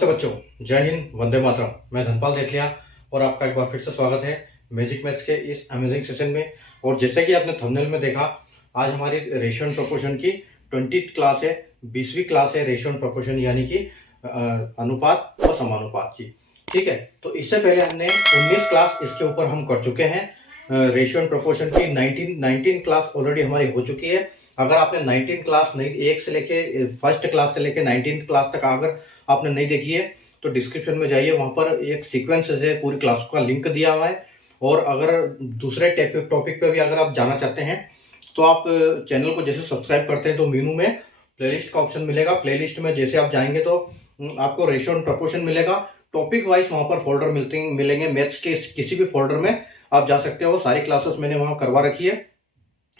नमस्ते बच्चों, जय हिंद, वंदे मातरम। मैं धनपाल देथलिया और आपका एक बार फिर से स्वागत है मैजिक मैथ्स के इस अमेजिंग सेशन में। और जैसे कि आपने थंबनेल में देखा, आज हमारी रेशियो एंड प्रोपोर्शन की 20th क्लास है, 20वीं क्लास है रेशियो एंड प्रोपोर्शन यानी कि अनुपात और समानुपात की। ठीक है, तो इससे पहले हमने 19 क्लास इसके ऊपर हम कर चुके हैं। रेशियो एंड प्रोपोर्शन की 19 क्लास ऑलरेडी हमारी हो चुकी है। अगर आपने 19 क्लास नहीं, एक से लेके फर्स्ट क्लास से लेके 19 क्लास तक अगर आपने नहीं देखी है तो डिस्क्रिप्शन में जाइए, वहां पर एक सीक्वेंस से पूरी क्लास का लिंक दिया हुआ है। और अगर दूसरे टॉपिक पे भी अगर आप जाना चाहते हैं तो आप चैनल को जैसे सब्सक्राइब करते हैं तो मेनू में प्लेलिस्ट का ऑप्शन मिलेगा। प्लेलिस्ट में जैसे आप जाएंगे तो आपको रेशियो एंड प्रोपोर्शन मिलेगा। टॉपिक वाइज वहां पर फोल्डर मिलेंगे। मैथ्स के किसी भी फोल्डर में आप जा सकते हो। सारी क्लासेस मैंने वहां करवा रखी है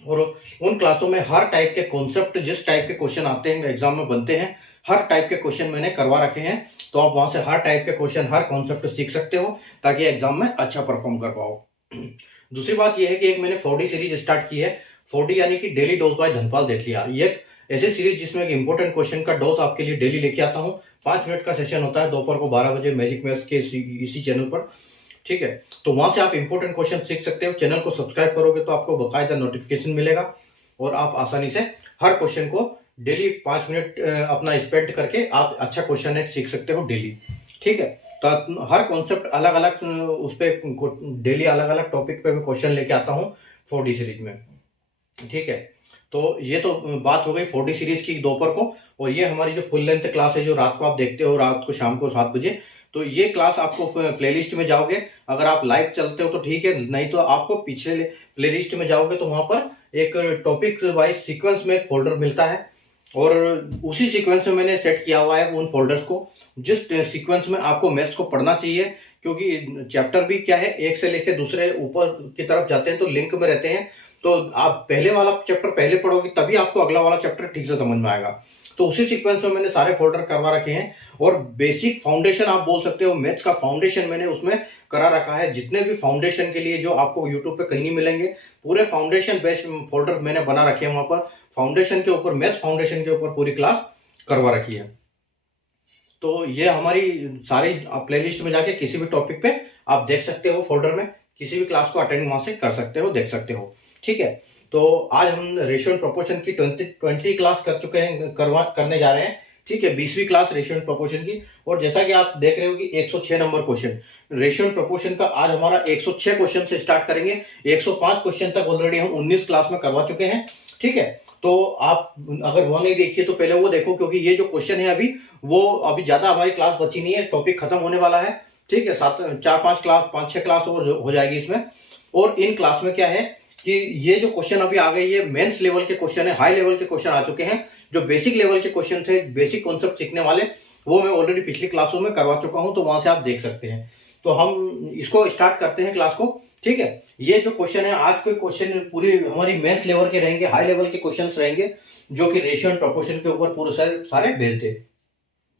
और उन क्लासों में हर टाइप के कॉन्सेप्ट, जिस टाइप के क्वेश्चन आते हैं एग्जाम में बनते हैं, हर टाइप के क्वेश्चन मैंने करवा रखे हैं। तो आप वहां से हर टाइप के क्वेश्चन, हर कॉन्सेप्ट सीख सकते हो ताकि एग्जाम में अच्छा परफॉर्म कर पाओ। दूसरी बात यह है कि एक मैंने 4D सीरीज स्टार्ट की है। 4D यानी कि डेली डोज बाय धनपाल देथलिया। ये एक ऐसी सीरीज जिसमें एक इंपॉर्टेंट क्वेश्चन का डोज आपके लिए डेली लेके आता हूँ। 5 मिनट का सेशन होता है दोपहर को 12 बजे मैजिक मैथ्स के इसी चैनल पर। ठीक है, तो वहां से आप इंपॉर्टेंट क्वेश्चन सीख सकते हो। चैनल को सब्सक्राइब करोगे तो आपको बकायदा नोटिफिकेशन मिलेगा और आप आसानी से हर क्वेश्चन को डेली 5 मिनट अपना स्पेंड करके आप अच्छा क्वेश्चन एक सीख सकते हो डेली। ठीक है, तो हर कॉन्सेप्ट अलग अलग उस पर डेली अलग अलग टॉपिक पे मैं क्वेश्चन लेके आता हूँ 4D सीरीज में। ठीक है, तो ये तो बात हो गई 4D सीरीज की दोपहर को। और ये हमारी जो फुल लेंथ क्लास है जो रात को आप देखते हो, रात को शाम को 7 बजे, तो ये क्लास आपको प्लेलिस्ट में जाओगे। अगर आप लाइव चलते हो तो ठीक है, नहीं तो आपको पिछले प्लेलिस्ट में जाओगे तो वहां पर एक टॉपिक वाइज सीक्वेंस में एक फोल्डर मिलता है और उसी सीक्वेंस में मैंने सेट किया हुआ है उन फोल्डर्स को, जिस सीक्वेंस में आपको मैथ्स को पढ़ना चाहिए। क्योंकि चैप्टर भी क्या है, एक से लेकर दूसरे ऊपर की तरफ जाते हैं तो लिंक में रहते हैं। तो आप पहले वाला चैप्टर पहले पढ़ोगे तभी आपको अगला वाला चैप्टर ठीक से समझ में आएगा। तो उसी सीक्वेंस में मैंने सारे फोल्डर करवा रखे हैं और बेसिक फाउंडेशन आप बोल सकते हो, मैथ्स का फाउंडेशन मैंने उसमें करा रखा है। जितने भी फाउंडेशन के लिए जो आपको यूट्यूब पे कहीं नहीं मिलेंगे, पूरे फाउंडेशन बेस्ड फोल्डर मैंने बना रखे हैं। वहां पर फाउंडेशन के ऊपर, मैथ्स फाउंडेशन के ऊपर पूरी क्लास करवा रखी है। तो ये हमारी सारी प्लेलिस्ट में जाके किसी भी टॉपिक पे आप देख सकते हो, फोल्डर में किसी भी क्लास को अटेंड वहां से कर सकते हो, देख सकते हो। ठीक है, तो आज हम रेशियो एंड प्रोपोर्शन की 20 क्लास कर चुके हैं, करने जा रहे हैं। ठीक है, 20वीं क्लास रेशियो एंड प्रोपोर्शन की। और जैसा कि आप देख रहे हो कि 106 number question ratio and proportion का आज हमारा 106 क्वेश्चन से स्टार्ट करेंगे। 105 क्वेश्चन तक ऑलरेडी हम 19 क्लास में करवा चुके हैं। ठीक है, तो आप अगर वो नहीं देखिए तो पहले वो देखो, क्योंकि ये जो क्वेश्चन है अभी ज्यादा हमारी क्लास बची नहीं है, टॉपिक खत्म होने वाला है। ठीक है, 5-6 क्लास और हो जाएगी इसमें। और इन क्लास में क्या है कि ये जो क्वेश्चन अभी आ गए, ये मेंस लेवल के क्वेश्चन है, हाई लेवल के क्वेश्चन आ चुके हैं। जो बेसिक लेवल के क्वेश्चन थे, बेसिक कॉन्सेप्ट सीखने वाले, वो मैं ऑलरेडी पिछली क्लासों में करवा चुका हूं, तो वहां से आप देख सकते हैं। तो हम इसको स्टार्ट करते हैं क्लास को। ठीक है, ये जो क्वेश्चन है, आज के क्वेश्चन पूरी हमारी मेंस लेवल के रहेंगे, हाई लेवल के क्वेश्चन रहेंगे जो कि रेशियो एंड प्रोपोर्शन के ऊपर पूरे सारे बेस्ड है।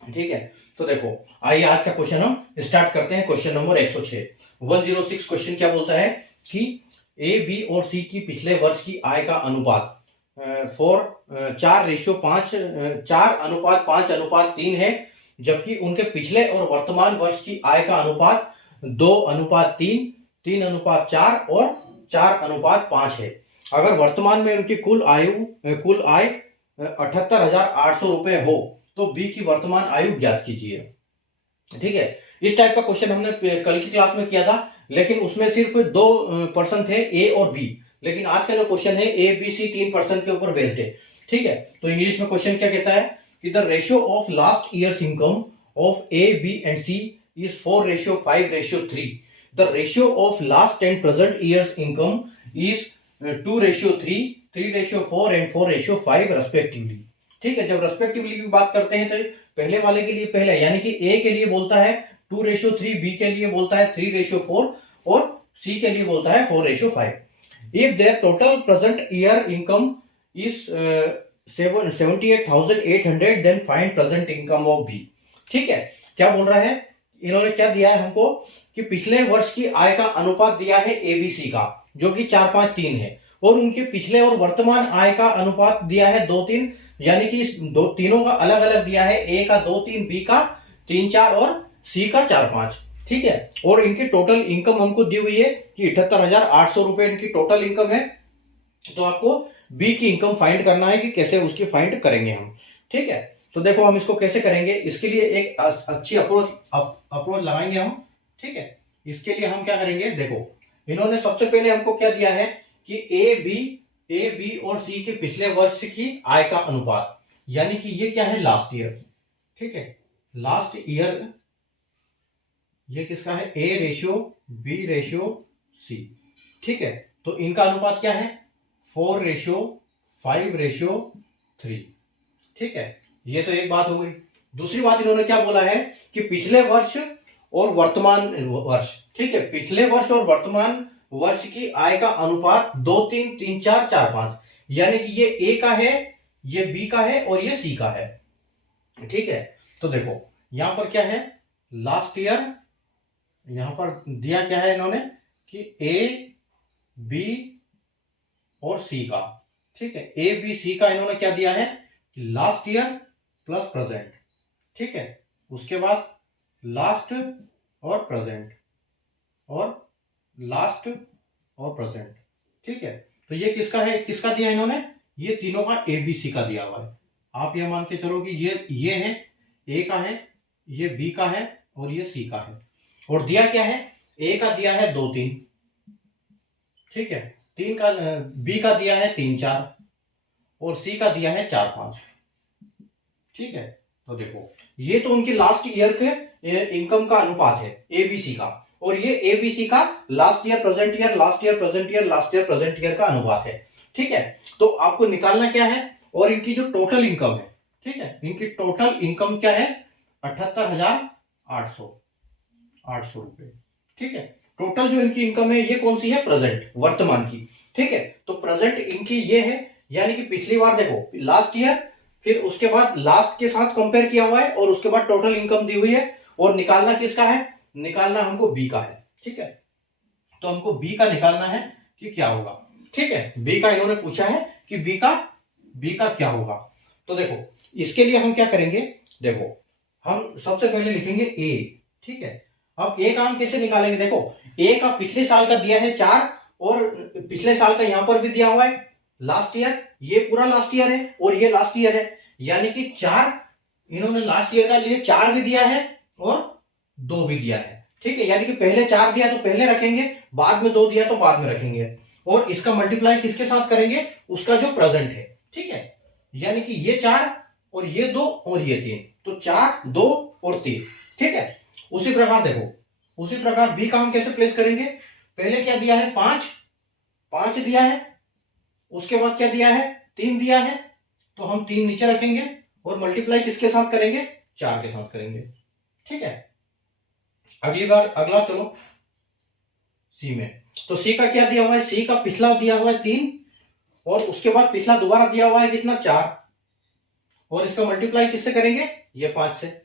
ठीक है, तो देखो आइए आज का क्वेश्चन हम स्टार्ट करते हैं। Question number 106। 106 क्वेश्चन क्या बोलता है कि ए, बी और सी की पिछले वर्ष की आय का अनुपात 4:5:3 है, जबकि उनके पिछले और वर्तमान वर्ष की आय का अनुपात 2:3, 3:4 और 4:5 है। अगर वर्तमान में उनकी कुल आय 78,800 रुपए हो तो बी की वर्तमान आयु ज्ञात कीजिए। ठीक है, इस टाइप का क्वेश्चन हमने कल की क्लास में किया था, लेकिन उसमें सिर्फ 2% थे, ए और बी। लेकिन आज का जो क्वेश्चन है ए, बी, सी 3% के ऊपर बेस्ड है। ठीक है, तो इंग्लिश में क्वेश्चन क्या कहता है कि the ratio of last years income of A, B and C is 4:5:3। The ratio of last and present years income is 2:3, 3:4 and 4:5 respectively. ठीक है, जब रेस्पेक्टिवली की बात करते हैं तो पहले वाले के लिए पहले, यानी कि ए के लिए बोलता है 2:3, बी के लिए बोलता है 3:4 और सी के लिए बोलता है 4:5। If their total present year income is 78,800 then find present income of B. ठीक है, क्या बोल रहा है, इन्होंने क्या दिया है हमको कि पिछले वर्ष की आय का अनुपात दिया है एबीसी का, जो कि 4:5:3 है, और उनके पिछले और वर्तमान आय का अनुपात दिया है 2:3, यानी कि तीनों का अलग अलग दिया है, ए का 2:3, बी का 3-4 और सी का 4-5, ठीक है। और इनकी टोटल इनकम हमको दी हुई है कि 78,800 रुपए इनकी टोटल इनकम है। तो आपको बी की इनकम फाइंड करना है कि कैसे उसकी फाइंड करेंगे हम, ठीक है। तो देखो हम इसको कैसे करेंगे, इसके लिए एक अच्छी अप्रोच लगाएंगे हम, ठीक है। इसके लिए हम क्या करेंगे, देखो इन्होंने सबसे पहले हमको क्या दिया है कि ए बी और सी के पिछले वर्ष की आय का अनुपात, यानी कि ये क्या है, लास्ट ईयर की, ठीक है। लास्ट ईयर ये किसका है, A ratio B ratio C, ठीक है। तो इनका अनुपात क्या है, 4:5:3, ठीक है। ये तो एक बात हो गई। दूसरी बात इन्होंने क्या बोला है कि पिछले वर्ष और वर्तमान वर्ष, ठीक है, पिछले वर्ष और वर्तमान वर्ष की आय का अनुपात 2, 3, 3, 4, 4, 5, यानी कि ये ए का है, ये बी का है और ये सी का है, ठीक है। तो देखो यहां पर क्या है, लास्ट ईयर, यहां पर दिया क्या है इन्होंने कि ए बी और सी का, ठीक है। ए बी सी का इन्होंने क्या दिया है कि लास्ट ईयर प्लस प्रेजेंट, ठीक है। उसके बाद लास्ट और प्रेजेंट और लास्ट और प्रेजेंट, ठीक है। तो ये किसका है, किसका दिया इन्होंने, ये तीनों का एबीसी का दिया हुआ है। आप ये मान के चलो कि ये है, ए का है, ये बी का है और ये सी का है। और दिया क्या है, ए का दिया है 2, 3, ठीक है, तीन का, बी का दिया है 3, 4 और सी का दिया है 4, 5, ठीक है। तो देखो ये तो उनकी लास्ट ईयर के इनकम का अनुपात है एबीसी का, और ये एबीसी का last year present year last year present year last year present year का अनुपात है, ठीक है। तो आपको निकालना क्या है, और इनकी जो टोटल इनकम है, ठीक है, इनकी टोटल इनकम क्या है, 78,800 रुपए, ठीक है। टोटल जो इनकी इनकम है ये कौन सी है, प्रेजेंट, वर्तमान की, ठीक है। तो प्रेजेंट इनकी ये है, यानी कि पिछली बार देखो लास्ट ईयर, फिर उसके बाद लास्ट के साथ कंपेयर किया हुआ है और उसके बाद टोटल इनकम दी हुई है, और निकालना किसका है, निकालना हमको बी का है, ठीक है। तो हमको बी का निकालना है कि क्या होगा, ठीक है। बी का इन्होंने पूछा है कि बी का क्या होगा। तो देखो इसके लिए हम क्या करेंगे, देखो हम सबसे पहले लिखेंगे ए, ठीक है। अब ए का हम कैसे निकालेंगे, देखो ए का पिछले साल का दिया है 4 और पिछले साल का यहां पर भी दिया हुआ है लास्ट ईयर, ये पूरा लास्ट ईयर है और ये लास्ट ईयर है, यानी कि 4 इन्होंने लास्ट ईयर का लिए 4 भी दिया है और 2 भी दिया है, ठीक है। यानी कि पहले 4 दिया तो पहले रखेंगे, बाद में 2 दिया तो बाद में रखेंगे, और इसका मल्टीप्लाई किसके साथ करेंगे, उसका जो प्रेजेंट है, ठीक है। यानी कि ये 4 और ये 2 और ये 3, तो 4, 2 और 3, ठीक है। उसी प्रकार देखो, उसी प्रकार बी का हम कैसे प्लेस करेंगे, पहले क्या दिया है, 5 दिया है, उसके बाद क्या दिया है, 3 दिया है, तो हम 3 नीचे रखेंगे और मल्टीप्लाई किसके साथ करेंगे, 4 के साथ करेंगे, ठीक है। अगला चलो सी में, तो सी का क्या दिया हुआ है, सी का पिछला दिया हुआ है 3 और उसके बाद पिछला दोबारा दिया हुआ है कितना, 4, और इसका मल्टीप्लाई किससे करेंगे, ये 5 से,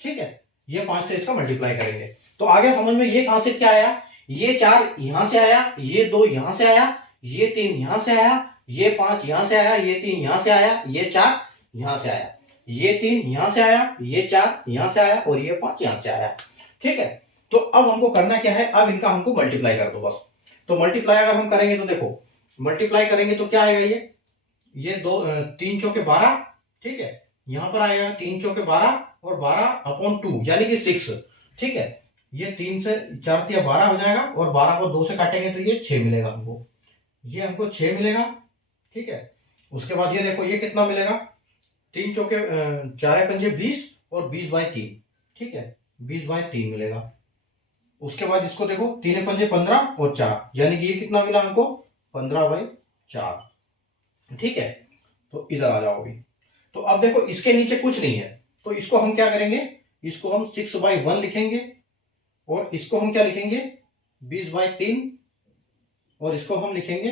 ठीक है। ये 5 से इसका मल्टीप्लाई करेंगे। तो आगे समझ में ये कहां से क्या आया, ये 4 यहां से आया, ये 2 यहां से आया, ये 3 यहां से आया, ये 5 यहां से आया, ये 3 यहां से आया, ये 4 यहां से आया, ये 3 यहां से आया, ये 4 यहां से आया और ये 5 यहां से आया, ठीक है। तो अब हमको करना क्या है, अब इनका हमको मल्टीप्लाई कर दो बस। तो मल्टीप्लाई अगर हम करेंगे तो देखो मल्टीप्लाई करेंगे तो क्या आएगा, ये 3 चौके 12, ठीक है। यहां पर आएगा 3 चौके 12 और 12/2 यानी कि 6, ठीक है। ये 3 से 4 या 12 हो जाएगा और 12 को 2 से काटेंगे तो ये 6 मिलेगा हमको, ये हमको 6 मिलेगा, ठीक है। उसके बाद ये देखो ये कितना मिलेगा, 3 चौके 4 पंजे 20 और 20/3, ठीक है, 20/3 मिलेगा। उसके बाद इसको देखो 3 पंजे 15 और 4, यानी कि ये कितना मिला हमको, 15/4, ठीक है। तो इधर आ जाओ अभी। तो अब देखो इसके नीचे कुछ नहीं है, तो इसको हम क्या करेंगे, इसको हम 6/1 लिखेंगे और इसको हम क्या लिखेंगे, 20/3 और इसको हम लिखेंगे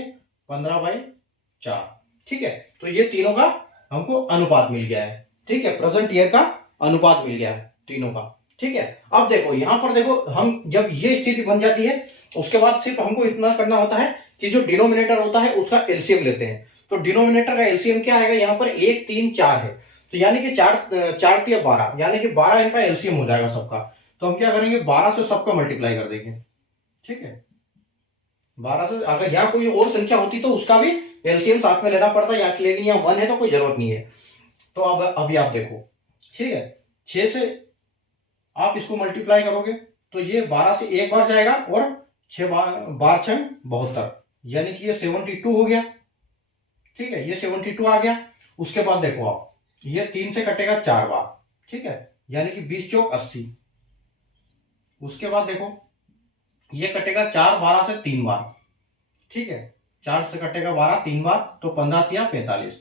15/4, ठीक है। तो ये तीनों का हमको अनुपात मिल गया है, ठीक है, प्रेजेंट ईयर का अनुपात मिल गया है तीनों का, ठीक है। अब देखो यहां पर देखो हम जब ये स्थिति बन जाती है उसके बाद सिर्फ हमको इतना करना होता है कि जो डिनोमिनेटर होता है उसका एलसीएम लेते हैं। तो डिनोमिनेटर का एलसीएम क्या आएगा, यहाँ पर 1, 3, 4 है, तो यानी कि 4 तिया 12, यानी कि 12 इनका एलसीएम हो जाएगा सबका। तो हम क्या करेंगे, 12 से सबका मल्टीप्लाई कर देंगे। ठीक है, 12 से अगर यहाँ कोई और संख्या होती तो उसका भी एलसीएम साथ में लेना पड़ता यहाँ, लेकिन यहाँ 1 है तो कोई जरूरत नहीं है। तो अब अभी आप देखो, ठीक है, 6 से आप इसको मल्टीप्लाई करोगे तो ये 12 से एक बार जाएगा और 6 बार 6 72, यानी कि ये 72 हो गया। ठीक है, ये 72 आ गया। उसके बाद देखो आप, ये 3 से कटेगा 4 बार। ठीक है, यानी कि 20 चौक 80। उसके बाद देखो ये कटेगा 4 12 से 3 बार। ठीक है, 4 से कटेगा 12 3 बार, तो 15 तिया 45,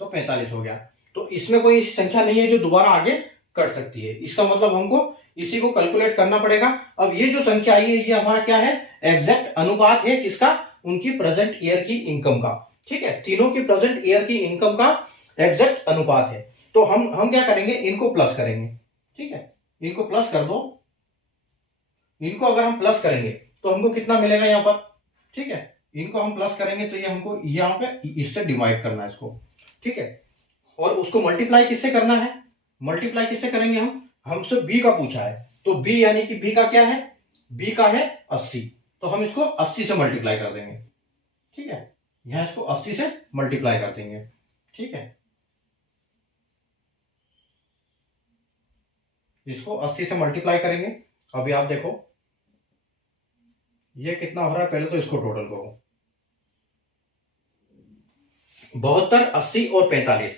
तो 45 हो गया। तो इसमें कोई संख्या नहीं है जो दोबारा आगे कट सकती है, इसका मतलब हमको इसी को कैलकुलेट करना पड़ेगा। अब ये जो संख्या आई है ये हमारा क्या है, एग्जैक्ट अनुपात है किसका, उनकी प्रेजेंट ईयर की इनकम का। ठीक है, तीनों की प्रेजेंट ईयर की इनकम का एग्जैक्ट अनुपात है। तो हम क्या करेंगे, इनको प्लस करेंगे। ठीक है, इनको प्लस कर दो। इनको अगर हम प्लस करेंगे तो हमको कितना मिलेगा यहाँ पर। ठीक है, इनको हम प्लस करेंगे तो ये हमको यहाँ पे इससे डिवाइड करना है इसको। ठीक है, और उसको मल्टीप्लाई किससे करना है, मल्टीप्लाई किससे करेंगे हमसे बी का पूछा है। तो बी यानी कि बी का क्या है, बी का है 80, तो हम इसको 80 से मल्टीप्लाई कर देंगे। ठीक है, यहां इसको 80 से मल्टीप्लाई कर देंगे। ठीक है, इसको 80 से मल्टीप्लाई करेंगे। अभी आप देखो ये कितना हो रहा है, पहले तो इसको टोटल करो, 72 80 और 45,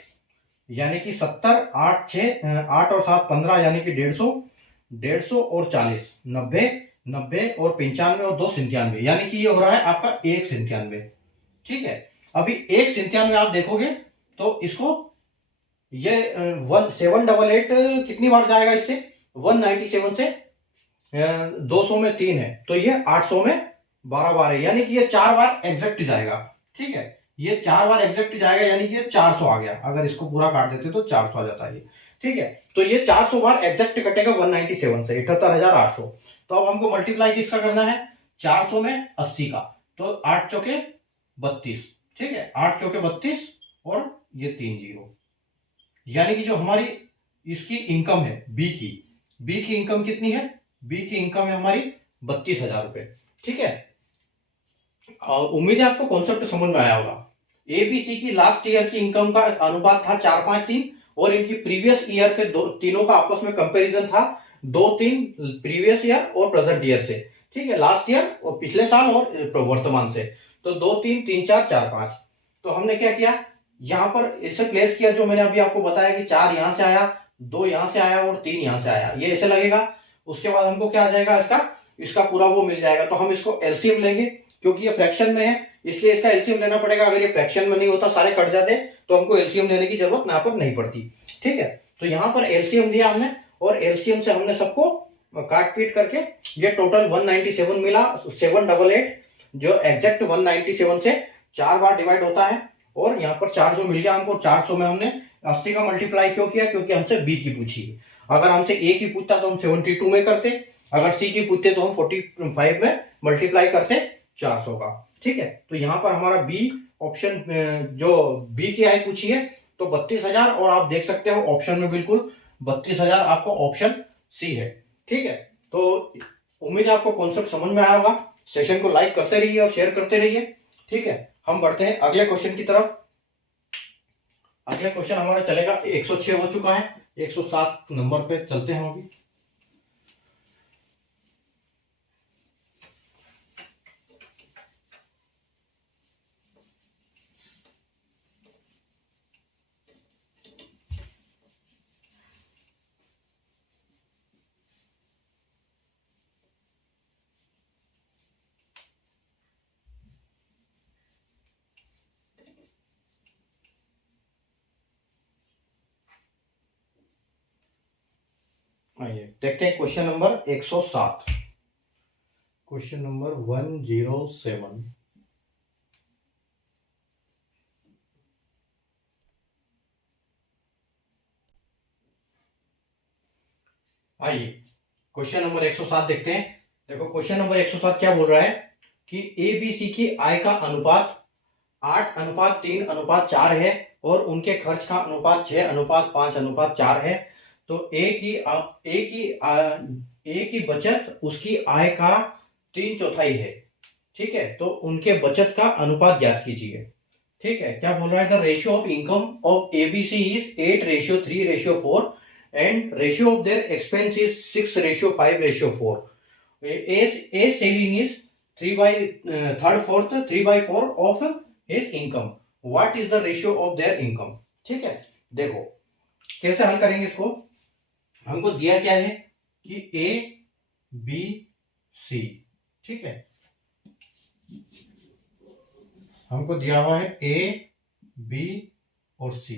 यानी कि 70 8 6 8 और 7 15, यानी कि 150 और 40 90 90 और 95 और 2 97, यानी कि ये हो रहा है आपका 197। ठीक है, अभी 197 आप देखोगे तो इसको ये 1788 कितनी बार जाएगा इससे, 197 से 200 में 3 है, तो ये 800 में 12 बार है, यानी कि ये 4 बार एग्जैक्ट जाएगा। ठीक है, ये 4 बार एग्जैक्ट जाएगा, यानी कि ये 400 आ गया। अगर इसको पूरा काट देते तो 400 आ जाता है ये। ठीक है, तो ये 400 बार एग्जैक्ट कटेगा 197 से, 78800। तो अब हमको मल्टीप्लाई किसका करना है, 400 में 80 का, तो 8 चौके 32। ठीक है, 8 चौके 32 और ये 3 0, यानी कि जो हमारी इसकी इनकम है बी की इनकम कितनी है, बी की इनकम है हमारी 32,000 रुपए। ठीक है, उम्मीद है आपको कॉन्सेप्ट समझ में आया होगा। एबीसी की लास्ट ईयर की इनकम का अनुपात था 453 और इनकी प्रीवियस ईयर के तीनों का आपस में कंपैरिजन था 2-3 प्रीवियस ईयर और प्रेजेंट ईयर से। ठीक है, लास्ट ईयर और पिछले साल और वर्तमान से, तो 2 3 3 4 4 5। तो हमने क्या किया, यहां पर इसे प्लेस किया, जो मैंने अभी आपको बताया कि 4 यहां से आया, 2 यहां से आया और 3 यहां से आया, ये ऐसे लगेगा। उसके बाद हमको क्या आ जाएगा, इसका पूरा वो मिल जाएगा। तो हम इसको एलसीएम लेंगे, क्योंकि ये फ्रैक्शन में है इसलिए इसका एलसीएम लेना पड़ेगा। अगर ये फ्रैक्शन में नहीं होता, सारे कट जाते, तो हमको एलसीएम लेने की जरूरत यहाँ पर नहीं पड़ती। ठीक है, तो यहाँ पर एलसीएम दिया हमने और एलसीएम से हमने सबको काट पीट करके ये टोटल 197 मिला। 788 जो एग्जैक्ट 197 से 4 बार डिवाइड होता है, और यहाँ पर 400 मिल गया हमको। 400 में हमने 80 का मल्टीप्लाई क्यों किया, क्योंकि हमसे बी की पूछी है। अगर हमसे ए की पूछता तो हम 72 में करते, अगर सी की पूछते तो हम 45 में मल्टीप्लाई करते 400 का। ठीक है, तो यहाँ पर हमारा बी ऑप्शन, जो बी की आई पूछी है तो 32,000, और आप देख सकते हो ऑप्शन में बिल्कुल 32,000 आपको ऑप्शन सी है। ठीक है, तो उम्मीद है आपको कॉन्सेप्ट समझ में आया होगा। सेशन को लाइक करते रहिए और शेयर करते रहिए। ठीक है, हम बढ़ते हैं अगले क्वेश्चन की तरफ। अगले क्वेश्चन हमारा चलेगा, 106 हो चुका है, 107 नंबर पे चलते हैं अभी। आइए देखते हैं क्वेश्चन नंबर 107। Question number 107। आइए क्वेश्चन नंबर 107 देखते हैं। देखो क्वेश्चन नंबर 107 क्या बोल रहा है कि एबीसी की आय का अनुपात 8:3:4 है और उनके खर्च का अनुपात 6:5:4 है। तो ए की बचत उसकी आय का 3/4 है। ठीक है, तो उनके बचत का अनुपात ज्ञात कीजिए। ठीक है, क्या बोल रहा है, the ratio of income of ABC is 8:3:4 and ratio of their expense is 6:5:4। A saving is 3/4 of his income. What is the ratio of their income? ठीक है, देखो कैसे हल करेंगे इसको। हमको दिया क्या है कि ए बी सी, ठीक है, हमको दिया हुआ है ए बी और सी।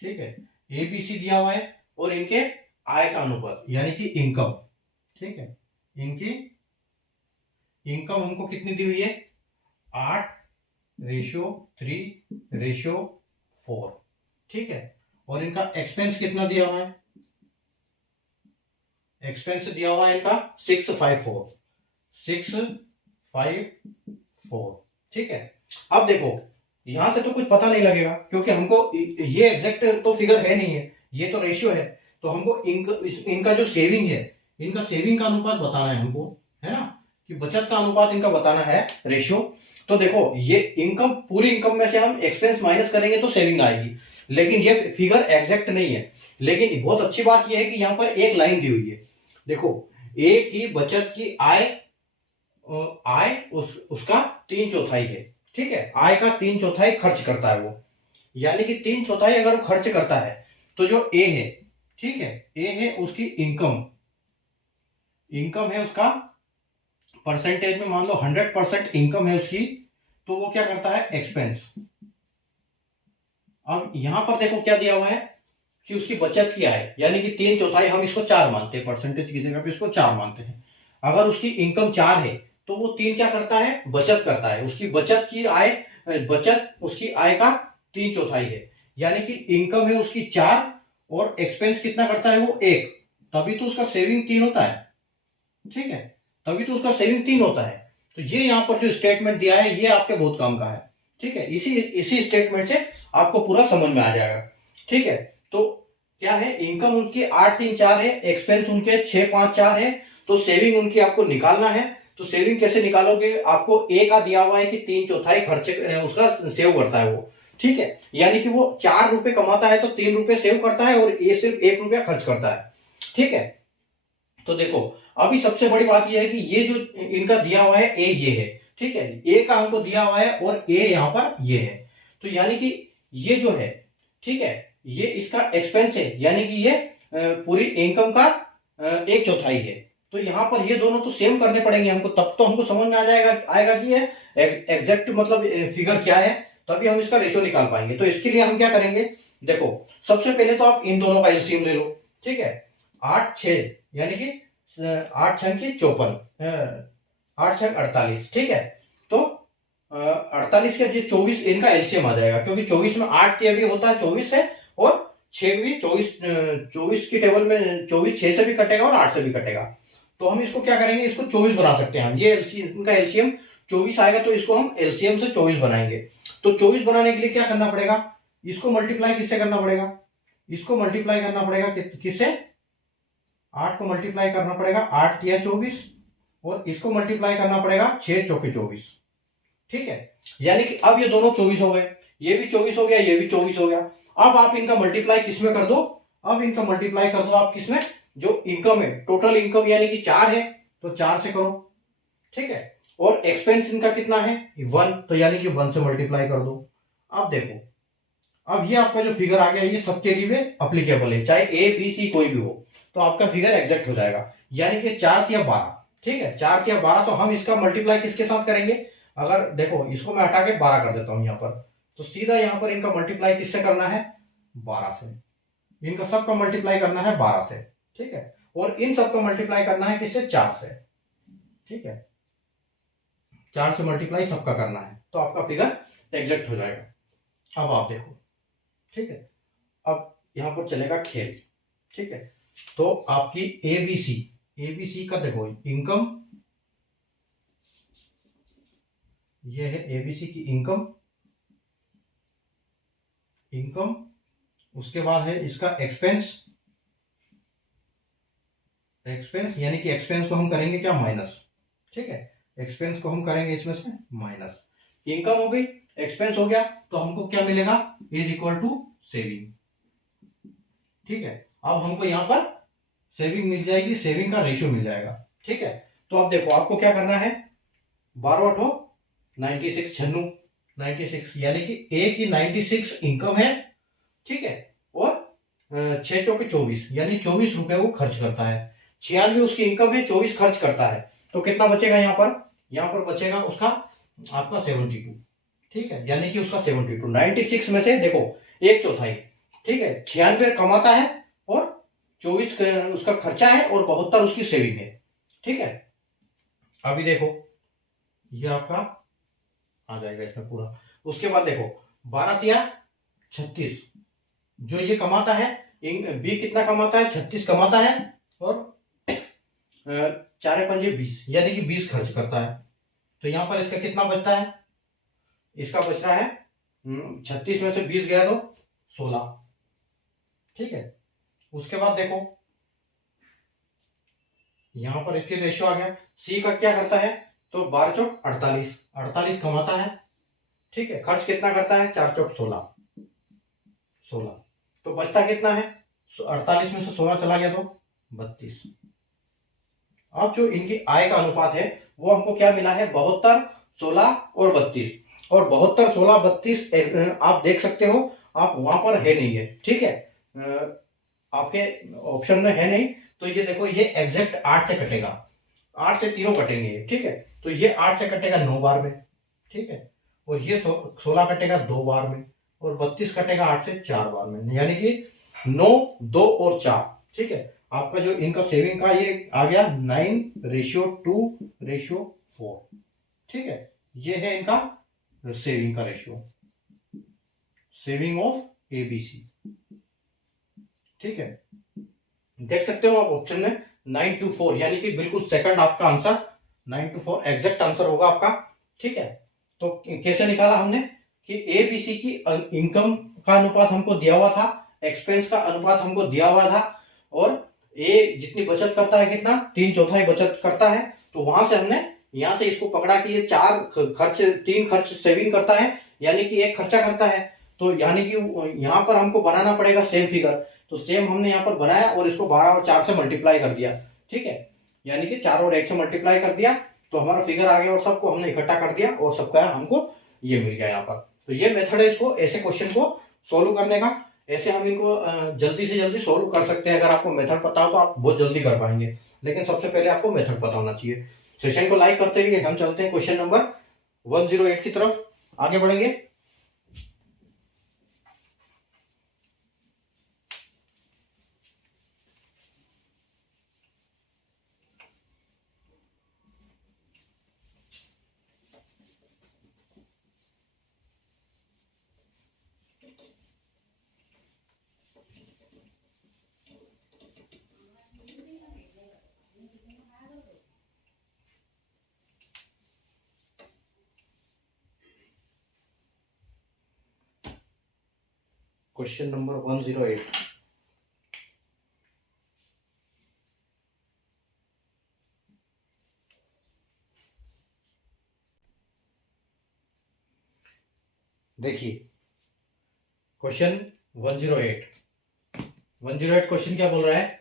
ठीक है, ए बी सी दिया हुआ है और इनके आय का अनुपात यानी कि इनकम। ठीक है, इनकी इनकम हमको कितनी दी हुई है, 8:3:4। ठीक है, और इनका एक्सपेंस कितना दिया हुआ है, एक्सपेंस दिया हुआ है इनका 654। ठीक है, अब देखो यहां से तो कुछ पता नहीं लगेगा क्योंकि हमको ये एग्जैक्ट तो फिगर है नहीं है, ये तो रेशियो है। तो हमको इनका जो सेविंग है, इनका सेविंग का अनुपात बताना है हमको, है ना, कि बचत का अनुपात इनका बताना है, रेशियो। तो देखो ये इनकम, पूरी इनकम में से हम एक्सपेंस माइनस करेंगे तो सेविंग आएगी, लेकिन ये फिगर एग्जैक्ट नहीं है। लेकिन बहुत अच्छी बात यह है कि यहाँ पर एक लाइन दी हुई है, देखो ए की बचत की आय उसका 3/4 है। ठीक है, आय का 3/4 खर्च करता है वो, यानी कि 3/4 अगर वो खर्च करता है तो जो ए है, ठीक है, ए है उसकी इनकम, इनकम है उसका परसेंटेज में मान लो 100% इनकम है उसकी, तो वो क्या करता है, एक्सपेंस। अब यहां पर देखो क्या दिया हुआ है कि उसकी बचत की आय यानी कि 3/4, हम इसको 4 मानते हैं, परसेंटेज की जगह पे इसको 4 मानते हैं। अगर उसकी इनकम 4 है तो वो 3 क्या करता है, बचत करता है। उसकी बचत की आय, बचत उसकी आय का 3/4 है, यानी कि इनकम है उसकी 4 और एक्सपेंस कितना करता है वो 1, तभी तो उसका सेविंग 3 होता है। ठीक है, तभी तो उसका सेविंग 3 होता है। तो ये यहाँ पर जो स्टेटमेंट दिया है ये आपके बहुत काम का है। ठीक है, इसी स्टेटमेंट से आपको पूरा समझ में आ जाएगा। ठीक है, तो क्या है, इनकम उनकी 8:3:4 है, एक्सपेंस उनके 6:5:4 है, तो सेविंग उनकी आपको निकालना है। तो सेविंग कैसे निकालोगे, आपको ए का दिया हुआ है कि 3/4 खर्चे उसका सेव करता है वो। ठीक है, यानी कि वो 4 रुपए कमाता है तो 3 रुपए सेव करता है और ए सिर्फ 1 रुपया खर्च करता है। ठीक है, तो देखो अभी सबसे बड़ी बात यह है कि ये जो इनका दिया हुआ है ए ये है, ठीक है, ए का हमको दिया हुआ है और ए यहां पर ये है, तो यानी कि ये जो है, ठीक है, ये इसका एक्सपेंस है, यानी कि ये पूरी इनकम का 1/4 है। तो यहाँ पर ये दोनों तो सेम करने पड़ेंगे हमको, तब तो हमको समझ में आ जाएगा आएगा कि ये एग्जैक्ट मतलब फिगर क्या है, तभी हम इसका रेशियो निकाल पाएंगे। तो इसके लिए हम क्या करेंगे, देखो सबसे पहले तो आप इन दोनों का एलसीएम ले लो। ठीक है, 8/6 यानी कि 8×6 = 54, 8×6 = 48। ठीक है, तो 48 का 24 इनका एलसीएम आ जाएगा, क्योंकि 24 में 8 भी होता है, 24 है, और 6 भी 24 की टेबल में 24 6 से भी कटेगा और 8 से भी कटेगा। तो हम इसको क्या करेंगे, इसको 24 बना सकते हैं हम। ये इनका एलसीएम 24 आएगा तो इसको हम एलसीएम से 24 बनाएंगे। तो 24 बनाने के लिए क्या करना पड़ेगा, इसको मल्टीप्लाई किससे करना पड़ेगा, इसको मल्टीप्लाई करना पड़ेगा किससे, 8 को मल्टीप्लाई करना पड़ेगा 8×3 = 24 और इसको मल्टीप्लाई करना पड़ेगा 6×4 = 24। ठीक है, यानी कि अब ये दोनों 24 हो गए, ये भी 24 हो गया, ये भी 24 हो गया। अब आप इनका मल्टीप्लाई किसमें कर दो, अब इनका मल्टीप्लाई कर दो आप किसमें, जो इनकम है, टोटल इनकम यानी कि 4 है तो 4 से करो। ठीक है, और एक्सपेंस इनका कितना है 1, तो यानी कि 1 से मल्टीप्लाई कर दो। अब देखो, अब ये आपका जो फिगर आ गया ये सबके लिए अप्लीकेबल है, चाहे ए बी सी कोई भी हो, तो आपका फिगर एग्जैक्ट हो जाएगा, यानी कि 4×12। ठीक है, 4×12, तो हम इसका मल्टीप्लाई किसके साथ करेंगे, अगर देखो इसको मैं हटा के 12 कर देता हूं यहाँ पर, तो सीधा यहाँ पर इनका मल्टीप्लाई किससे करना है, 12 से। इनका सबका मल्टीप्लाई करना है 12 से। ठीक है, और इन सबका मल्टीप्लाई करना है किससे, 4 से। ठीक है, 4 से मल्टीप्लाई सबका करना है, तो आपका फिगर एग्जैक्ट हो जाएगा। अब आप देखो, ठीक है, अब यहां पर चलेगा खेल। ठीक है, तो आपकी एबीसी का देखो इनकम, ये है एबीसी की इनकम, इनकम, उसके बाद है इसका एक्सपेंस, एक्सपेंस यानी कि एक्सपेंस को हम करेंगे क्या, माइनस। ठीक है, एक्सपेंस को हम करेंगे इसमें से माइनस। इनकम हो गई, एक्सपेंस हो गया, तो हमको क्या मिलेगा, इज इक्वल टू सेविंग। ठीक है, अब हमको यहां पर सेविंग मिल जाएगी, सेविंग का रेशियो मिल जाएगा। ठीक है, तो अब देखो आपको क्या करना है, 12 अठो 96, 96 यानी कि एक ही 96 इनकम है। ठीक है, और 6 चौके 24 यानी 24 रुपए वो खर्च करता है। 96 उसकी इनकम है, 24 खर्च करता है, तो कितना बचेगा यहाँ पर, यहाँ पर बचेगा उसका आपका 72। ठीक है, यानी कि उसका 72, 96 में से देखो एक चौथाई। ठीक है, 96 कमाता है और 24 उसका खर्चा है और 72 उसकी सेविंग है। ठीक है, अभी देखो ये आपका आ जाएगा इसमें पूरा। उसके बाद देखो 12 तिया 36, जो ये कमाता है, बी कितना कमाता है, 36 कमाता है, और 4 पंजे 20 यानी कि 20 खर्च करता है। तो यहां पर इसका कितना बचता है, इसका बच रहा है 36 में से 20 गया तो 16। ठीक है, उसके बाद देखो यहां पर एक रेशियो आ गया। सी का क्या करता है, तो 12 चौक 48, 48 कमाता है। ठीक है, खर्च कितना करता है, 4 चौक 16, 16, तो बचता कितना है, 48 में से 16 चला गया तो 32। अब जो इनकी आय का अनुपात है वो हमको क्या मिला है, 72, 16 और 32। और 72, 16, 32 आप देख सकते हो, आप वहां पर है नहीं है। ठीक है, आपके ऑप्शन में है नहीं, तो ये देखो ये एग्जैक्ट 8 से कटेगा, 8 से तीनों कटेंगे। ठीक है, तो ये 8 से कटेगा 9 बार में। ठीक है, और ये 16 कटेगा 2 बार में, और 32 कटेगा 8 से 4 बार में, यानी कि 9, 2 और 4। ठीक है, आपका जो इनका सेविंग का ये आ गया 9:2:4। ठीक है, ये है इनका सेविंग का रेशियो, सेविंग ऑफ एबीसी। ठीक है, देख सकते हो आप ऑप्शन में 924 यानी कि बिल्कुल सेकंड आपका आंसर 924 एग्जैक्ट आंसर होगा आपका। ठीक है, तो कैसे निकाला हमने कि एबीसी की इनकम का अनुपात हमको दिया हुआ था, एक्सपेंस का अनुपात हमको दिया हुआ था, और ए जितनी बचत करता है कितना, 3/4 बचत करता है। तो वहां से हमने यहां से इसको पकड़ा कि ये 4 खर्च, 3 खर्च सेविंग करता है, यानी कि 1 खर्चा करता है। तो यानी कि यहां पर हमको बनाना पड़ेगा सेम फिगर, तो सेम हमने यहाँ पर बनाया और इसको 12 और 4 से मल्टीप्लाई कर दिया। ठीक है, यानी कि 4 और 1 से मल्टीप्लाई कर दिया तो हमारा फिगर आ गया, और सबको हमने इकट्ठा कर दिया और सबका हमको ये मिल गया यहाँ पर। तो ये मेथड है इसको, ऐसे क्वेश्चन को सोल्व करने का। ऐसे हम इनको जल्दी से जल्दी सोल्व कर सकते हैं। अगर आपको मेथड पता हो तो आप बहुत जल्दी कर पाएंगे, लेकिन सबसे पहले आपको मेथड पता होना चाहिए। सेशन को लाइक करते हुए हम चलते हैं क्वेश्चन नंबर 108 की तरफ आगे बढ़ेंगे। Question number 108। देखिए क्वेश्चन 108 क्वेश्चन क्या बोल रहा है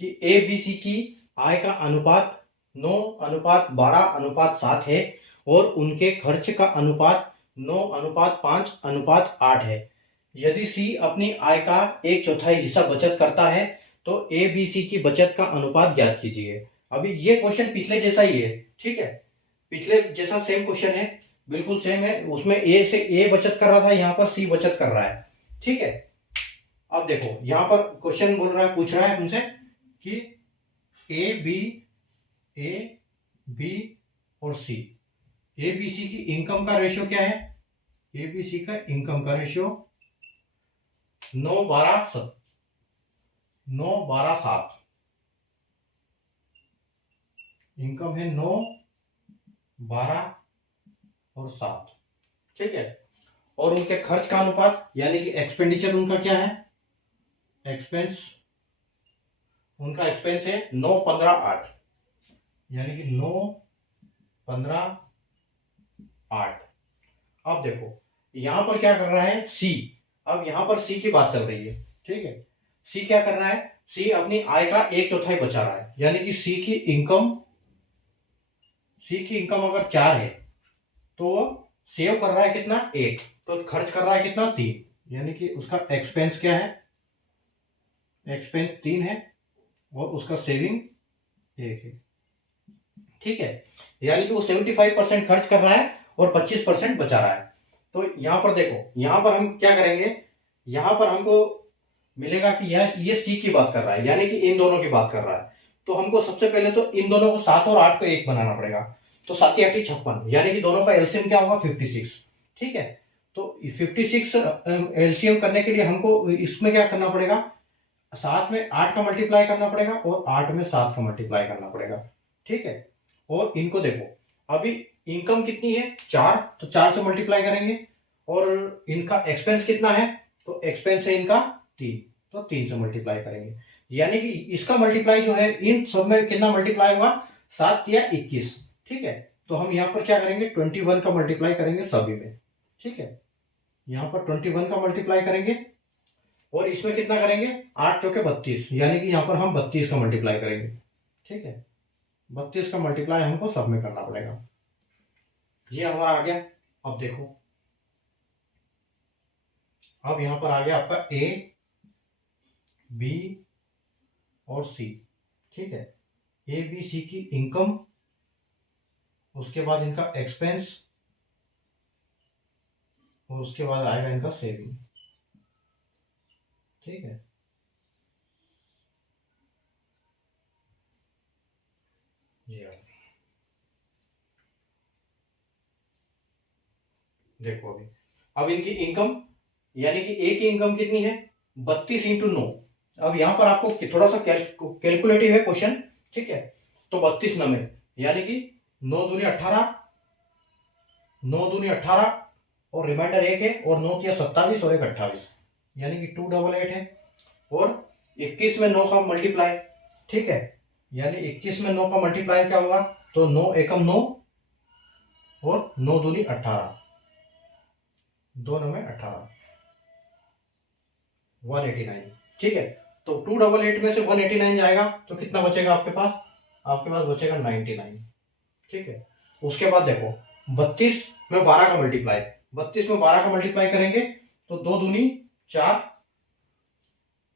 कि ए बी सी की आय का अनुपात 9:12:7 है और उनके खर्च का अनुपात 9:5:8 है। यदि सी अपनी आय का 1/4 हिस्सा बचत करता है तो ए बी सी की बचत का अनुपात ज्ञात कीजिए। अभी ये क्वेश्चन पिछले जैसा ही है। ठीक है, पिछले जैसा सेम क्वेश्चन है, बिल्कुल सेम है। उसमें ए से ए बचत कर रहा था, यहाँ पर सी बचत कर रहा है। ठीक है, अब देखो यहाँ पर क्वेश्चन बोल रहा है, पूछ रहा है तुमसे कि ए बी और सी, ए बी सी की इनकम का रेशियो क्या है, ए बी सी का इनकम का रेशियो 9:12:7 इनकम है 9, 12 और 7। ठीक है, और उनके खर्च का अनुपात यानी कि एक्सपेंडिचर उनका क्या है, एक्सपेंस, उनका एक्सपेंस है 9, 15, 8, यानी कि 9, 15, 8। अब देखो यहां पर क्या कर रहा है सी, अब यहां पर सी की बात चल रही है, ठीक है। सी क्या कर रहा है, सी अपनी आय का 1/4 बचा रहा है, यानी कि सी की इनकम अगर 4 है तो वो सेव कर रहा है कितना, 1, तो खर्च कर रहा है कितना, 3, यानी कि उसका एक्सपेंस क्या है, एक्सपेंस 3 है और उसका सेविंग 1 है, ठीक है। यानी कि वो 75% खर्च कर रहा है और 25% बचा रहा है। तो यहां पर देखो, यहां पर हम क्या करेंगे, यहां पर हमको मिलेगा कि ये सी की बात कर रहा है, यानी कि इन दोनों की बात कर रहा है। तो हमको सबसे पहले तो इन दोनों को 7 और 8 को 1 बनाना पड़ेगा। तो 7 8 56, यानी कि दोनों का एलसीएम क्या होगा, 56, ठीक है। तो 56 एलसीएम करने के लिए हमको इसमें क्या करना पड़ेगा, 7 में 8 का मल्टीप्लाई करना पड़ेगा और 8 में 7 का मल्टीप्लाई करना पड़ेगा, ठीक है। और इनको देखो, अभी इनकम कितनी है, 4, तो 4 से मल्टीप्लाई करेंगे, और इनका एक्सपेंस कितना है, तो एक्सपेंस है इनका 3, तो 3 से मल्टीप्लाई करेंगे, यानी कि इसका मल्टीप्लाई जो है इन सब में कितना मल्टीप्लाई होगा, 7 या 21, ठीक है। तो हम यहाँ पर क्या करेंगे, 21 का मल्टीप्लाई करेंगे सभी में, ठीक है। यहाँ पर 21 का मल्टीप्लाई करेंगे और इसमें कितना करेंगे, 8 चौके 32, यानी कि यहाँ पर हम 32 का मल्टीप्लाई करेंगे, ठीक है। 32 का मल्टीप्लाई हमको सब में करना पड़ेगा। ये हमारा आ गया। अब देखो, अब यहां पर आ गया आपका ए, बी और सी, ठीक है। ए बी सी की इनकम, उसके बाद इनका एक्सपेंस और उसके बाद आएगा इनका सेविंग, ठीक है। ये देखो अब इनकी इनकम, यानी कि ए की इनकम कितनी है, 32 इंटू 9। अब यहां पर आपको थोड़ा सा कैलकुलेटिव है क्वेश्चन, ठीक है। तो 32 9 में, यानी कि 9 दूनी 18, 9 दूनी 18 और रिमाइंडर 1 है, और 9 किया 27 और 1 28, यानी कि 288 है। और 21 में 9 का मल्टीप्लाई, ठीक है, यानी 21 में 9 का मल्टीप्लाई क्या होगा, तो 9 एकम 9 और 9 दूनी 18, 2 9 में 18, 189, ठीक है। तो 288 में से 189 जाएगा तो कितना बचेगा आपके पास, बचेगा 99, ठीक है। उसके बाद देखो 32 में 12 का मल्टीप्लाई, 32 में 12 का मल्टीप्लाई करेंगे तो 2 दूनी 4,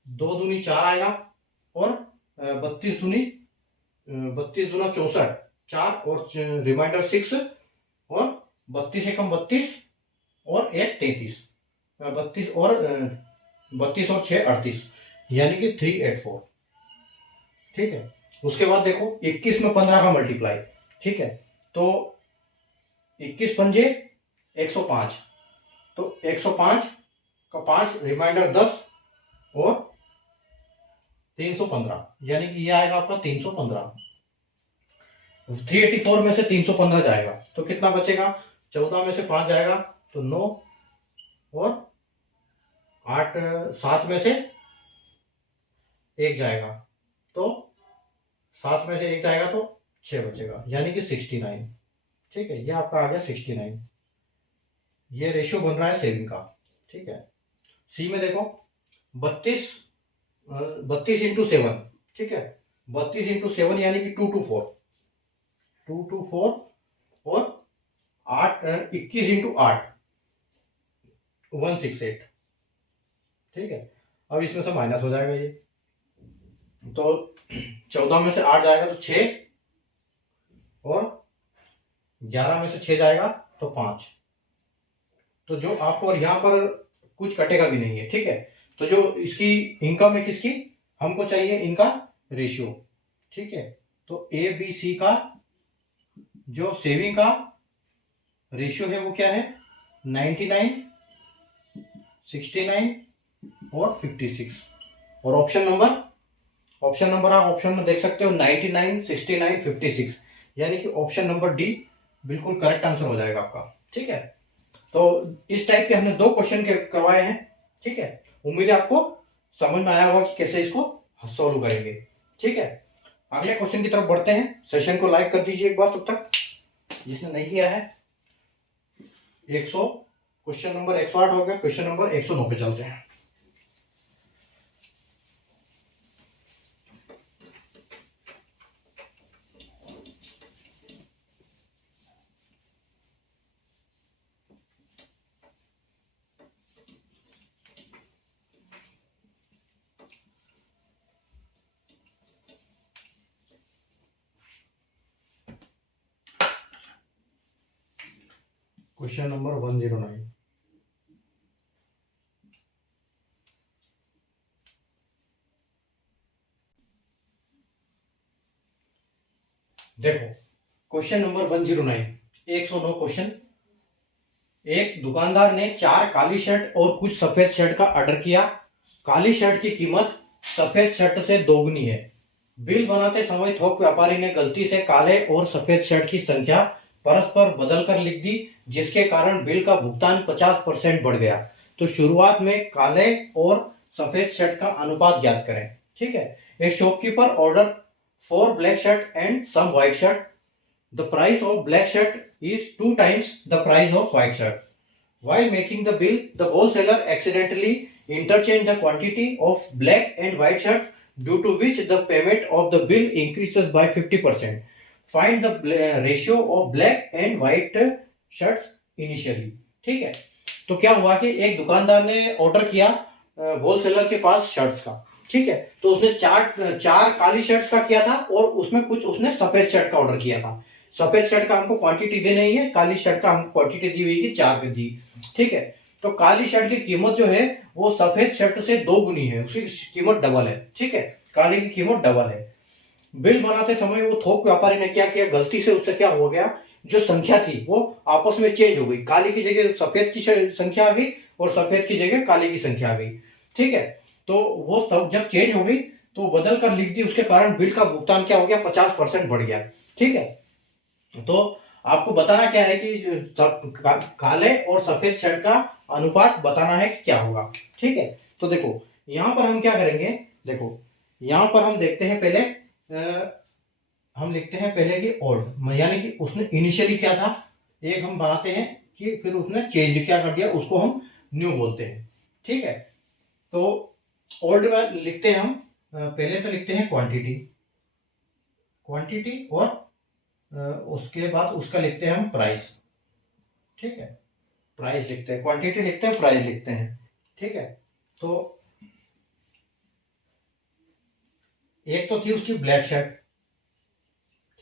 2 दूनी 4 आएगा, और 32 दूनी 32 दूना 64, 4 और रिमाइंडर 6, और 32 एकम 32 और 1 33, 32 और 32 और 6 38, यानी कि 384, ठीक है। उसके बाद देखो 21 में 15 का मल्टीप्लाई, ठीक है। तो 21 पंजे 105, तो 105 का 5 रिमाइंडर 10 और 315, यानी कि ये आएगा आपका 315। 384 में से 315 जाएगा तो कितना बचेगा, 14 में से 5 जाएगा तो 9, और 8 7 में से 1 जाएगा तो 7 में से 1 जाएगा तो 6 बचेगा, यानी कि 69, ठीक है। ये आपका आ गया 69। ये रेशियो बन रहा है सेविंग का, ठीक है। सी में देखो 32 इंटू 7, ठीक है, 32 इंटू 7 यानी कि 224, 224, और 8 21 इंटू 8 168, ठीक है। अब इसमें से माइनस हो जाएगा ये, तो 14 में से 8 जाएगा तो 6, और 11 में से 6 जाएगा तो 5, तो जो आपको, और यहां पर कुछ कटेगा भी नहीं है, ठीक है। तो जो इसकी इनकम है किसकी, हमको चाहिए इनका रेशियो, ठीक है। तो ए बी सी का जो सेविंग का रेशियो है वो क्या है, 99, 69 और 56, और ऑप्शन नंबर आप ऑप्शन में देख सकते हो 99, 69, 56, यानी कि ऑप्शन नंबर डी बिल्कुल करेक्ट आंसर हो जाएगा आपका, ठीक है। तो इस टाइप के हमने 2 क्वेश्चन करवाए हैं। ठीक है, उम्मीद है आपको समझ में आया होगा कि कैसे इसको सॉल्व करेंगे। ठीक है, अगले क्वेश्चन की तरफ बढ़ते हैं। सेशन को लाइक कर दीजिए एक बार तब तक, जिसने नहीं किया है। 100 क्वेश्चन नंबर 108 हो गया, क्वेश्चन नंबर 109 पे चलते हैं। Question number 109। देखो क्वेश्चन नंबर 109, 109 क्वेश्चन। एक दुकानदार ने 4 काली शर्ट और कुछ सफेद शर्ट का ऑर्डर किया। काली शर्ट की कीमत सफेद शर्ट से दोगुनी है। बिल बनाते समय थोक व्यापारी ने गलती से काले और सफेद शर्ट की संख्या परस्पर बदलकर लिख दी, जिसके कारण बिल का भुगतान 50% बढ़ गया। तो शुरुआत में काले और सफेद शर्ट का अनुपात ज्ञात करें। ठीक है, a shopkeeper order 4 black shirt and some white shirt. The price of black shirt is 2 times the price of white shirt. While making the bill, the wholesaler accidentally interchanged the quantity of black and white shirts, due to which the payment of the bill increases by 50%. Find the ratio of black and white shirts initially. ठीक है, तो क्या हुआ कि एक दुकानदार ने order किया होलसेलर के पास शर्ट्स का। ठीक है, तो उसने चार काली शर्ट्स का किया था और उसमें कुछ उसने सफेद शर्ट का ऑर्डर किया था। सफेद शर्ट का हमको क्वांटिटी दी नहीं है, काली शर्ट का हमको क्वांटिटी दी हुई है 4 की दी। ठीक है, तो काली शर्ट की कीमत जो है वो सफेद शर्ट से 2 गुनी है, उसकी कीमत डबल है। ठीक है, काली की कीमत डबल है। बिल बनाते समय वो थोक व्यापारी ने क्या किया, गलती से उससे क्या हो गया, जो संख्या थी वो आपस में चेंज हो गई। काली की जगह सफेद की संख्या आ गई और सफेद की जगह काली की संख्या आ गई। ठीक है, तो वो सब जब चेंज हो गई तो बदल कर लिख दी, उसके कारण बिल का भुगतान क्या हो गया, 50% बढ़ गया। ठीक है, तो आपको बताना क्या है कि काले और सफेद शर्ट का अनुपात बताना है कि क्या होगा। ठीक है, तो देखो यहां पर हम क्या करेंगे, देखो यहां पर हम देखते हैं पहले हम लिखते हैं पहले कि ओल्ड, यानी कि उसने इनिशियली क्या था, एक हम बनाते हैं कि फिर उसने चेंज क्या कर दिया, उसको हम न्यू बोलते हैं। ठीक है, तो ओल्ड में लिखते हैं हम पहले तो लिखते हैं क्वांटिटी, क्वांटिटी और उसके बाद उसका लिखते हैं हम प्राइस। ठीक है, प्राइस लिखते हैं, क्वांटिटी लिखते हैं, प्राइस लिखते हैं। ठीक है, तो एक तो थी उसकी ब्लैक शर्ट,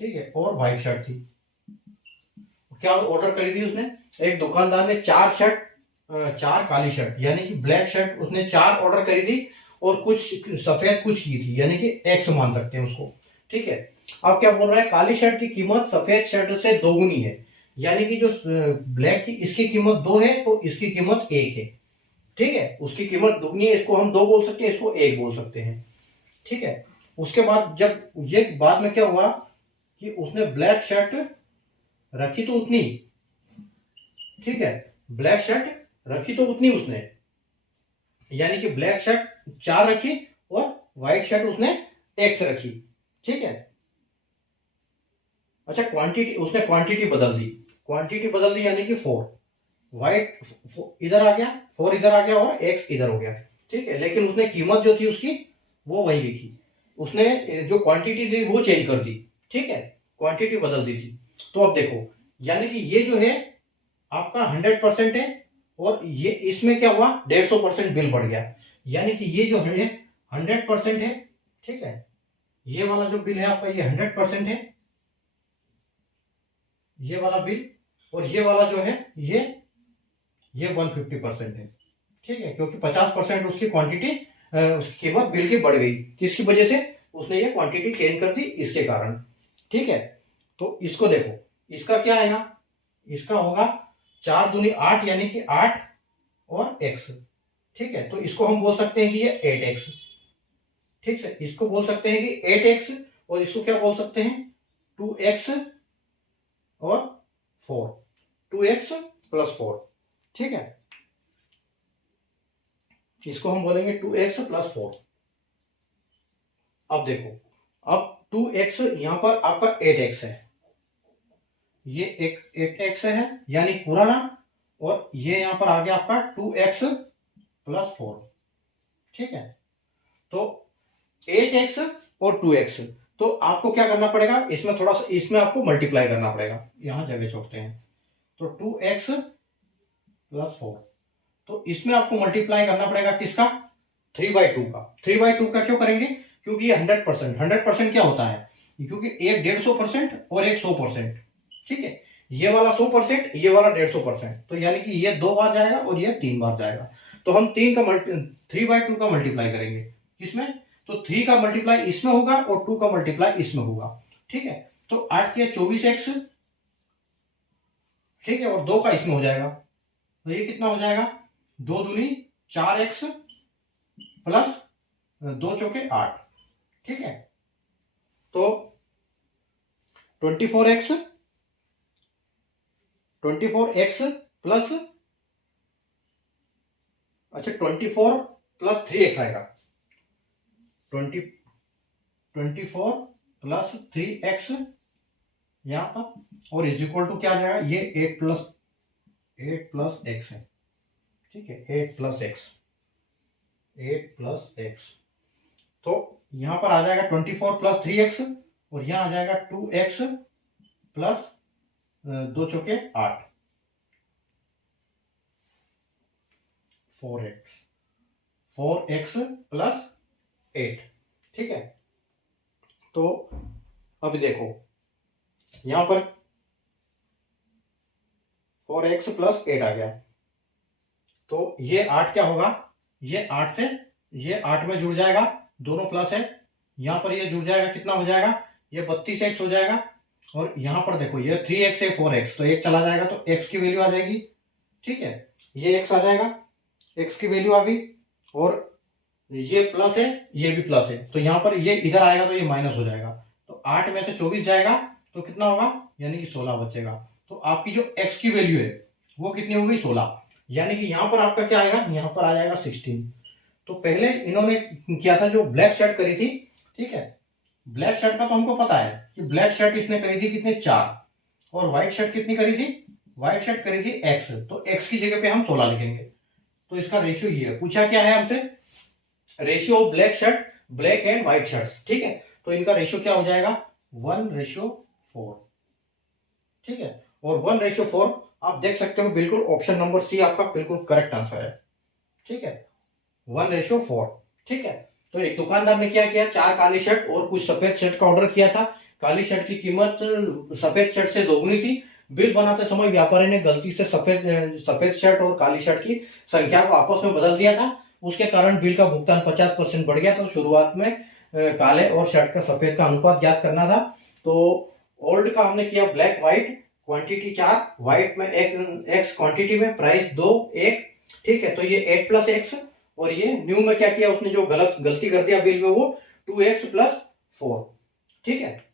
ठीक है, और व्हाइट शर्ट थी। क्या ऑर्डर करी थी उसने, एक दुकानदार ने 4 शर्ट 4 काली शर्ट यानी कि ब्लैक शर्ट उसने 4 ऑर्डर करी थी और कुछ सफेद कुछ की थी, यानी कि एक्स मान सकते हैं उसको। ठीक है, अब क्या बोल रहा है, काली शर्ट की कीमत सफेद शर्ट से 2 गुनी है, यानी कि जो ब्लैक की इसकी कीमत 2 है तो इसकी कीमत 1 है। ठीक है, उसकी कीमत दुगनी है, इसको हम 2 बोल सकते हैं, इसको 1 बोल सकते हैं। ठीक है, उसके बाद जब ये बाद में क्या हुआ कि उसने ब्लैक शर्ट रखी तो उतनी, ठीक है, ब्लैक शर्ट रखी तो उतनी उसने, यानी कि ब्लैक शर्ट 4 रखी और व्हाइट शर्ट उसने एक्स रखी। ठीक है, अच्छा क्वांटिटी उसने क्वांटिटी बदल दी, क्वांटिटी बदल दी यानी कि 4 व्हाइट इधर आ गया, 4 इधर आ गया और एक्स इधर हो गया। ठीक है, लेकिन उसने कीमत जो थी उसकी वो वही लिखी, उसने जो क्वांटिटी थी वो चेंज कर दी। ठीक है, क्वांटिटी बदल दी थी। तो अब देखो, यानी कि ये जो है आपका 100% है और ये इसमें क्या हुआ, 150% बिल बढ़ गया, यानी कि ये जो है 100% है। ठीक है, ये वाला जो बिल है आपका ये 100% है, ये वाला बिल, और ये वाला जो है ये 150% है। ठीक है, क्योंकि 50% उसकी क्वांटिटी उसकी कीमत बिल की बढ़ गई, किसकी वजह से, उसने ये क्वांटिटी चेंज कर दी इसके कारण। ठीक है, तो इसको देखो, इसका क्या है यहाँ, इसका होगा 4 दूनी 8 यानी कि 8 और x। ठीक है, तो इसको हम बोल सकते हैं कि ये 8x। ठीक है, इसको बोल सकते हैं कि 8x और इसको क्या बोल सकते हैं 2x और 4, 2x + 4। ठीक है, इसको हम बोलेंगे 2x प्लस 4। अब देखो, अब 2x यहां पर आपका 8x है, ये एक 8x है यानी पुराना, और ये यहां पर आ गया आपका 2x प्लस 4। ठीक है, तो 8x और 2x, तो आपको क्या करना पड़ेगा, इसमें थोड़ा सा इसमें आपको मल्टीप्लाई करना पड़ेगा, यहां जगह छोड़ते हैं, तो 2x प्लस 4, तो इसमें आपको मल्टीप्लाई करना पड़ेगा किसका, 3/2 का। 3/2 का क्यों करेंगे, क्योंकि ये 100%, 100% क्या होता है, क्योंकि एक 150% और एक 100%। ठीक है, ये वाला 100%, ये वाला 150%, तो यानी कि ये 2 बार जाएगा और ये 3 बार जाएगा, तो हम 3/2 का मल्टीप्लाई करेंगे किसमें, तो 3 का मल्टीप्लाई इसमें होगा और 2 का मल्टीप्लाई इसमें होगा। ठीक है, तो 8 के 24x, ठीक है, और 2 का इसमें हो जाएगा, तो ये कितना हो जाएगा, 2 दूनी 4x प्लस 2 चौके 8। ठीक है, तो 24x प्लस, अच्छा 24 प्लस 3x आएगा, 24 प्लस 3x यहां पर, और इज इक्वल टू क्या आ जाएगा, ये 8 प्लस x है। ठीक है, 8 प्लस x, तो यहां पर आ जाएगा 24 प्लस 3x, और यहां आ जाएगा 2x प्लस 2 चौके 8, 4x प्लस 8। ठीक है, तो अभी देखो यहां पर 4x प्लस 8 आ गया, तो ये 8 क्या होगा, ये 8 से ये 8 में जुड़ जाएगा, दोनों प्लस है, यहां पर ये जुड़ जाएगा, कितना हो जाएगा, ये 32x हो जाएगा, और यहां पर देखो ये 3x है 4x, तो एक चला जाएगा, तो x की वैल्यू आ जाएगी। ठीक है, ये x आ जाएगा, x की वैल्यू आ गई, और ये प्लस है ये भी प्लस है, तो यहां पर ये इधर आएगा तो ये माइनस हो जाएगा, तो 8 में से 24 जाएगा तो कितना होगा, यानी कि 16 बचेगा, तो आपकी जो x की वैल्यू है वो कितनी होगी, 16, यानी कि यहां पर आपका क्या आएगा, यहां पर आ जाएगा 16। तो पहले इन्होंने किया था जो ब्लैक शर्ट करी थी, ठीक है, ब्लैक शर्ट का तो हमको पता है कि ब्लैक शर्ट इसने करी थी कितने, 4, और व्हाइट शर्ट कितनी करी थी, व्हाइट शर्ट करी थी x, तो x की जगह पे हम 16 लिखेंगे, तो इसका रेशियो ये है। पूछा क्या है हमसे, ratio of black shirt, black and white shirts. ठीक है, तो इनका रेशियो क्या हो जाएगा, 1:4। ठीक है, और 1:4 आप देख सकते हो, बिल्कुल ऑप्शन नंबर सी आपका बिल्कुल करेक्ट आंसर है। ठीक है, 1:4। ठीक है, तो एक दुकानदार ने क्या किया, 4 काली शर्ट और कुछ सफेद शर्ट का ऑर्डर किया था, काली शर्ट की कीमत सफेद शर्ट से दोगुनी थी। बिल बनाते समय व्यापारी ने गलती से सफेद शर्ट और काली शर्ट की संख्या को आपस में बदल दिया था, उसके कारण बिल का भुगतान 50% बढ़ गया। तो शुरुआत में काले और शर्ट का सफेद का अनुपात ज्ञात करना था, तो ओल्ड का हमने किया ब्लैक व्हाइट, क्वांटिटी 4, व्हाइट में x क्वांटिटी में, प्राइस 2 1। ठीक है, तो ये 8 प्लस x, और ये न्यू में क्या किया उसने, जो गलती कर दिया बिल में, वो 2x प्लस 4। ठीक है,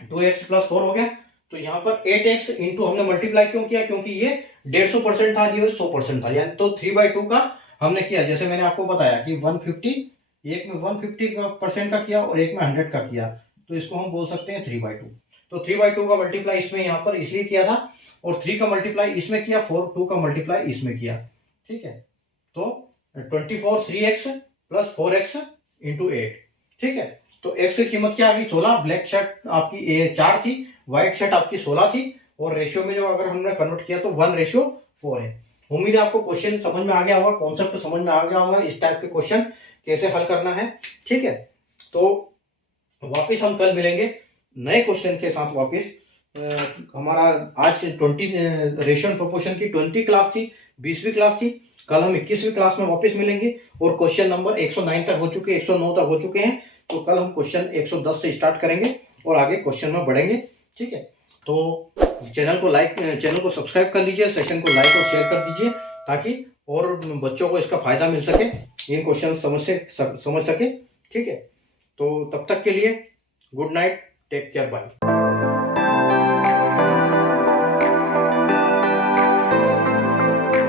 2x प्लस 4 हो गया, तो यहाँ पर 8x इंटू हमने मल्टीप्लाई क्यों किया, क्योंकि ये 150% था, ये 100% था, यानी तो 3/2 का हमने किया, जैसे मैंने आपको बताया कि 150, एक में 150% का किया और एक में 100 का किया, तो इसको हम बोल सकते हैं 3/2। तो 3/2 का मल्टीप्लाई इसमें यहाँ पर इसलिए किया था, और 3 का मल्टीप्लाई इसमें किया, 2 का मल्टीप्लाई इसमें किया। ठीक है, तो 24 3x प्लस 4x इंटू 8। ठीक है, तो x की कीमत क्या आ गई, 16, ब्लैक शर्ट आपकी 4 थी, व्हाइट शर्ट आपकी 16 थी, और रेशियो में जो अगर हमने कन्वर्ट किया तो 1:4 है। उम्मीद है आपको क्वेश्चन समझ में आ गया होगा, कॉन्सेप्ट समझ में आ गया होगा, इस टाइप के क्वेश्चन कैसे हल करना है। ठीक है, तो वापिस हम कल मिलेंगे नए क्वेश्चन के साथ। वापिस हमारा आज 20 रेशियो प्रोपोर्शन की 20 क्लास थी, 20वीं क्लास थी, कल हम 21वीं क्लास में वापस मिलेंगे, और क्वेश्चन नंबर 109 तक हो चुके, 109 तक हो चुके हैं, तो कल हम क्वेश्चन 110 से स्टार्ट करेंगे और आगे क्वेश्चन में बढ़ेंगे। ठीक है, तो चैनल को सब्सक्राइब कर लीजिए, सेशन को लाइक और शेयर कर दीजिए, ताकि और बच्चों को इसका फायदा मिल सके, इन क्वेश्चन समझ सके। ठीक है, तो तब तक के लिए good night, take care, bye.